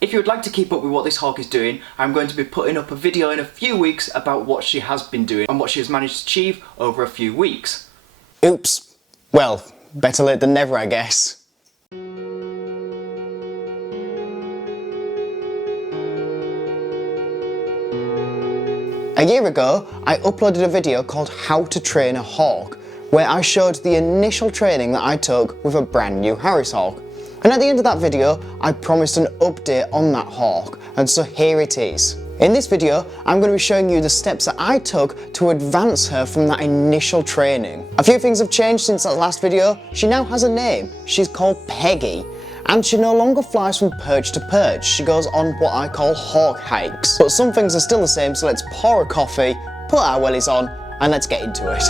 If you would like to keep up with what this hawk is doing, I'm going to be putting up a video in a few weeks about what she has been doing and what she has managed to achieve over a few weeks. Oops. Well, better late than never, I guess. A year ago, I uploaded a video called How to Train a Hawk, where I showed the initial training that I took with a brand new Harris hawk. And at the end of that video, I promised an update on that hawk, and so here it is. In this video, I'm going to be showing you the steps that I took to advance her from that initial training. A few things have changed since that last video. She now has a name. She's called Peggy. And she no longer flies from perch to perch. She goes on what I call hawk hikes. But some things are still the same, so let's pour a coffee, put our wellies on, and let's get into it.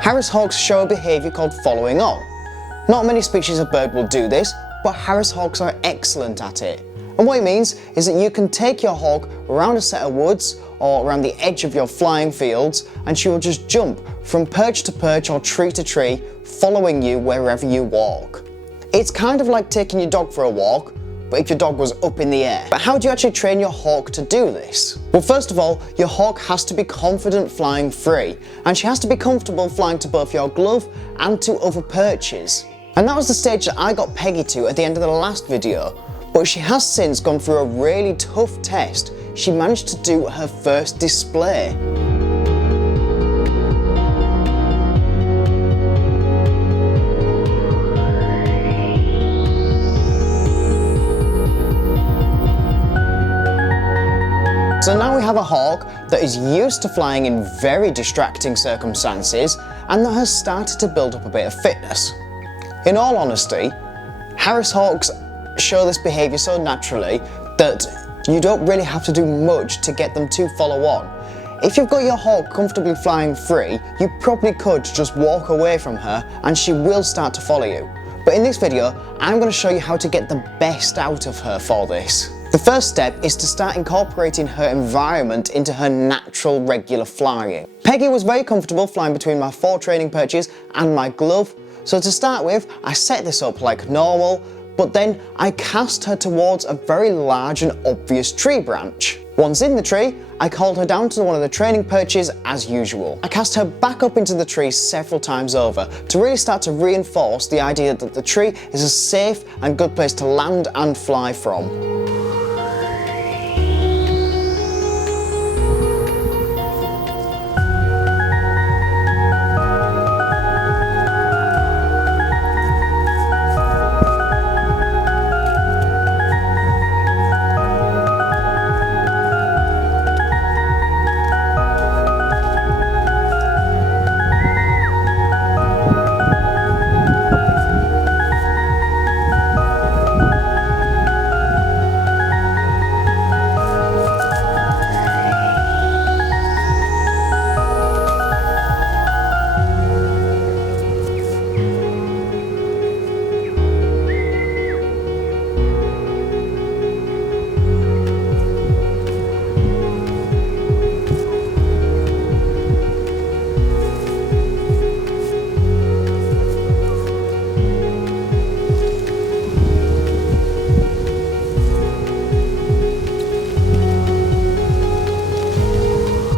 Harris hawks show a behaviour called following on. Not many species of bird will do this, but Harris hawks are excellent at it. And what it means is that you can take your hawk around a set of woods or around the edge of your flying fields, and she will just jump from perch to perch or tree to tree, following you wherever you walk. It's kind of like taking your dog for a walk, but if your dog was up in the air. But how do you actually train your hawk to do this? Well, first of all, your hawk has to be confident flying free, and she has to be comfortable flying to both your glove and to other perches. And that was the stage that I got Peggy to at the end of the last video, but she has since gone through a really tough test. She managed to do her first display. So now we have a hawk that is used to flying in very distracting circumstances and that has started to build up a bit of fitness. In all honesty, Harris hawks show this behaviour so naturally that you don't really have to do much to get them to follow on. If you've got your hawk comfortably flying free, you probably could just walk away from her and she will start to follow you. But in this video, I'm going to show you how to get the best out of her for this. The first step is to start incorporating her environment into her natural regular flying. Peggy was very comfortable flying between my 4 training perches and my glove, so to start with I set this up like normal, but then I cast her towards a very large and obvious tree branch. Once in the tree, I called her down to one of the training perches as usual. I cast her back up into the tree several times over to really start to reinforce the idea that the tree is a safe and good place to land and fly from.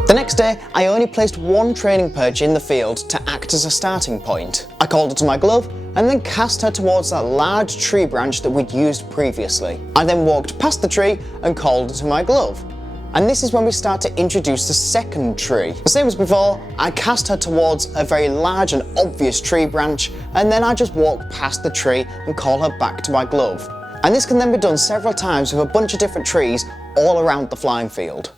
The next day, I only placed 1 training perch in the field to act as a starting point. I called her to my glove and then cast her towards that large tree branch that we'd used previously. I then walked past the tree and called her to my glove. And this is when we start to introduce the second tree. The same as before, I cast her towards a very large and obvious tree branch, and then I just walk past the tree and call her back to my glove. And this can then be done several times with a bunch of different trees all around the flying field.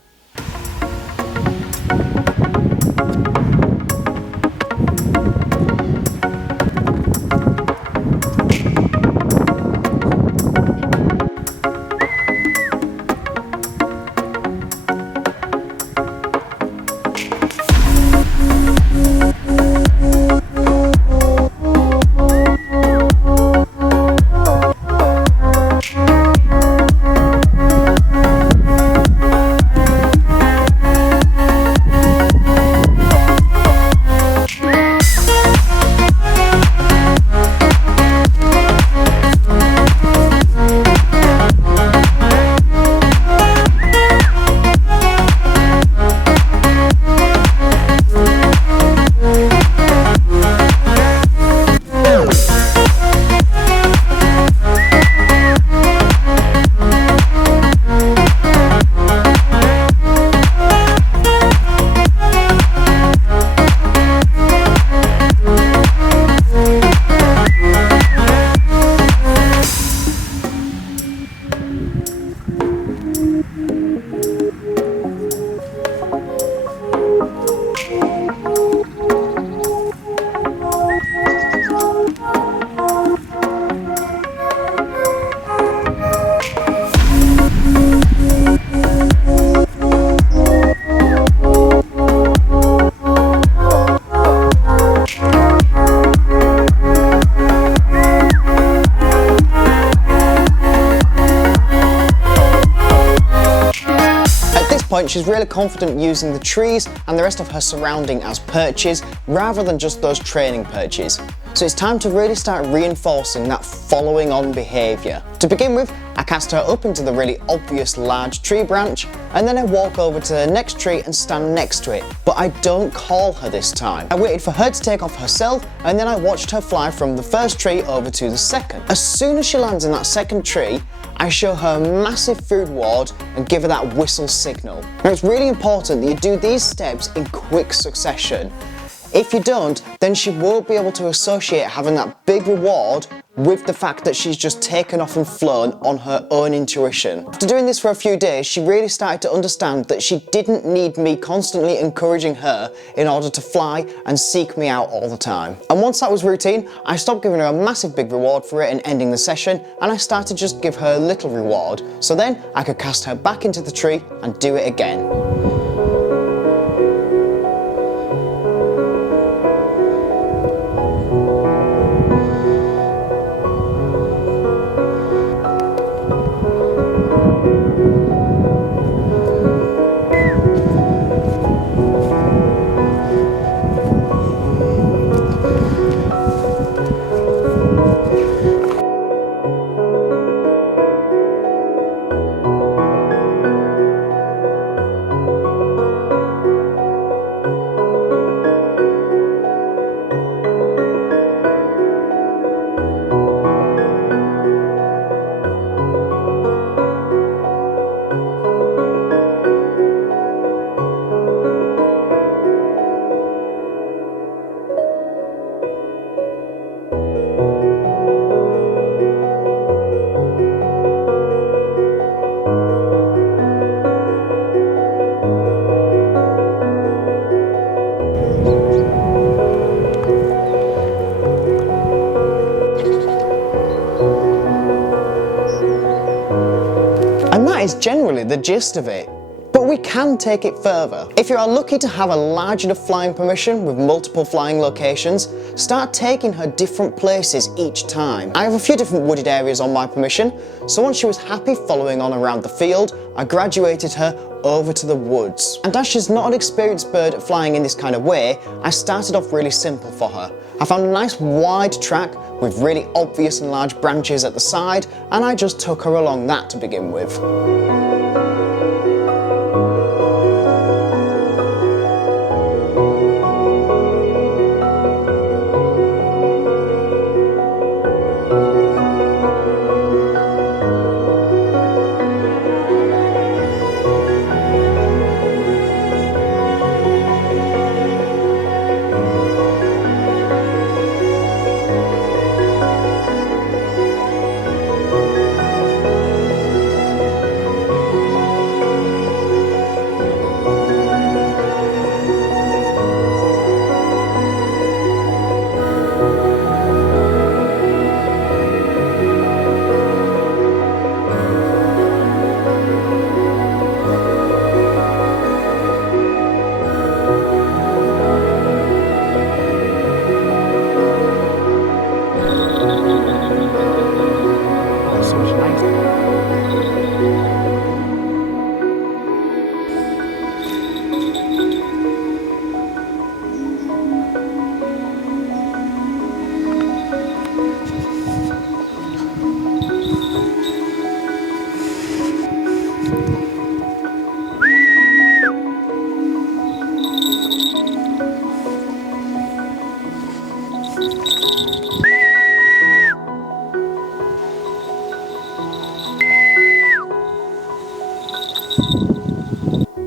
point, she's really confident using the trees and the rest of her surrounding as perches rather than just those training perches. So it's time to really start reinforcing that following on behaviour. To begin with, I cast her up into the really obvious large tree branch, and then I walk over to the next tree and stand next to it. But I don't call her this time. I waited for her to take off herself, and then I watched her fly from the first tree over to the second. As soon as she lands in that second tree, I show her a massive food ward and give her that whistle signal. Now it's really important that you do these steps in quick succession. If you don't, then she won't be able to associate having that big reward with the fact that she's just taken off and flown on her own intuition. After doing this for a few days, she really started to understand that she didn't need me constantly encouraging her in order to fly and seek me out all the time. And once that was routine, I stopped giving her a massive big reward for it and ending the session, and I started just give her a little reward, so then I could cast her back into the tree and do it again. Is generally the gist of it. But we can take it further. If you are lucky to have a large enough flying permission with multiple flying locations, start taking her different places each time. I have a few different wooded areas on my permission, so once she was happy following on around the field, I graduated her over to the woods. And as she's not an experienced bird at flying in this kind of way, I started off really simple for her. I found a nice wide track with really obvious and large branches at the side, and I just took her along that to begin with.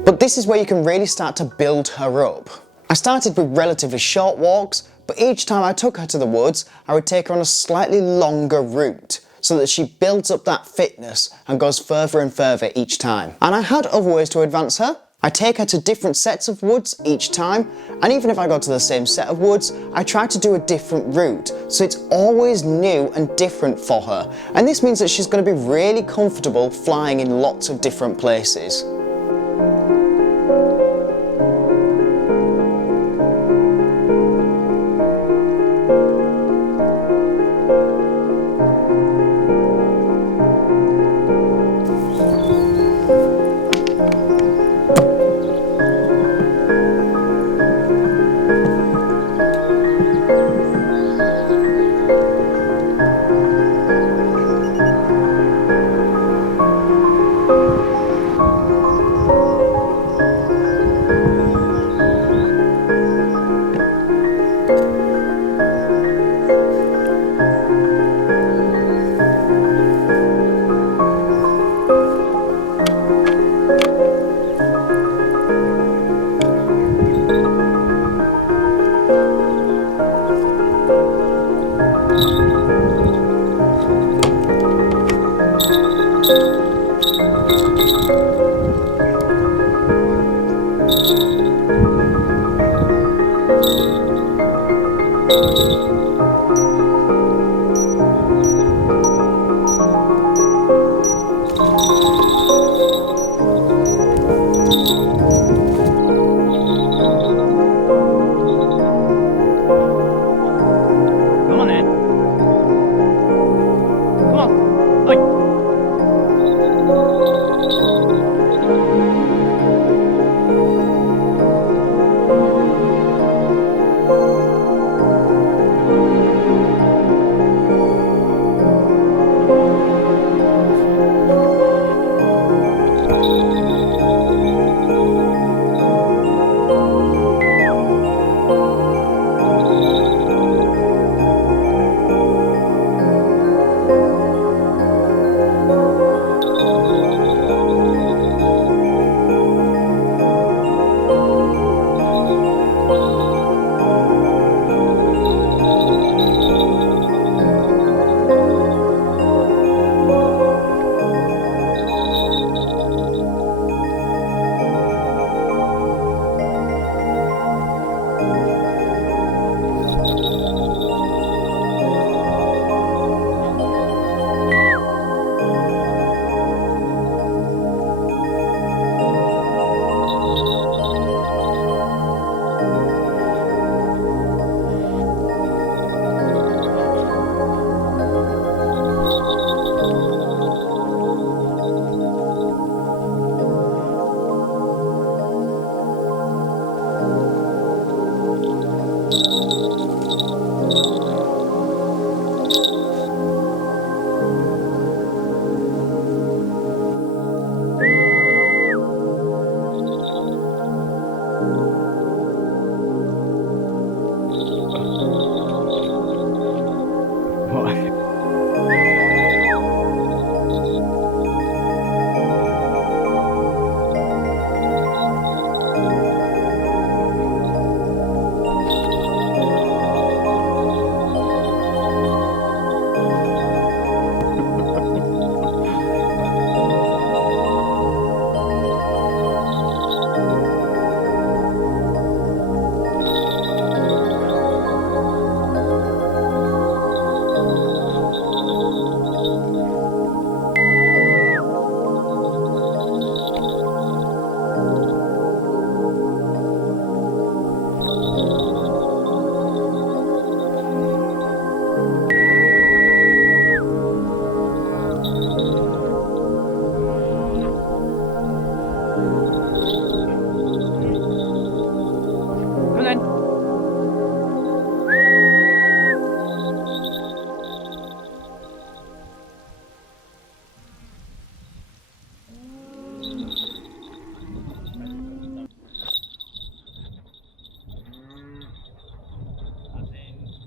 But this is where you can really start to build her up. I started with relatively short walks, but each time I took her to the woods, I would take her on a slightly longer route, so that she builds up that fitness and goes further and further each time. And I had other ways to advance her. I take her to different sets of woods each time, and even if I go to the same set of woods, I try to do a different route, so it's always new and different for her. And this means that she's going to be really comfortable flying in lots of different places.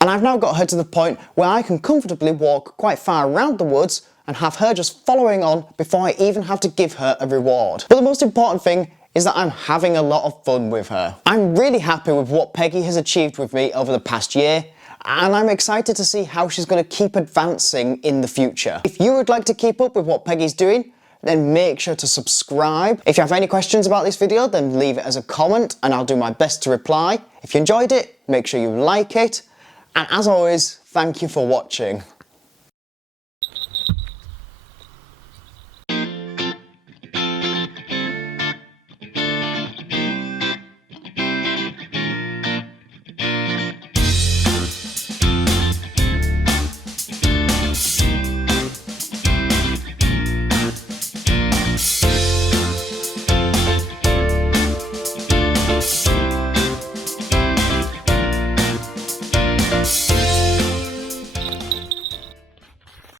And I've now got her to the point where I can comfortably walk quite far around the woods and have her just following on before I even have to give her a reward. But the most important thing is that I'm having a lot of fun with her. I'm really happy with what Peggy has achieved with me over the past year, and I'm excited to see how she's going to keep advancing in the future. If you would like to keep up with what Peggy's doing, then make sure to subscribe. If you have any questions about this video, then leave it as a comment and I'll do my best to reply. If you enjoyed it, make sure you like it. And as always, thank you for watching.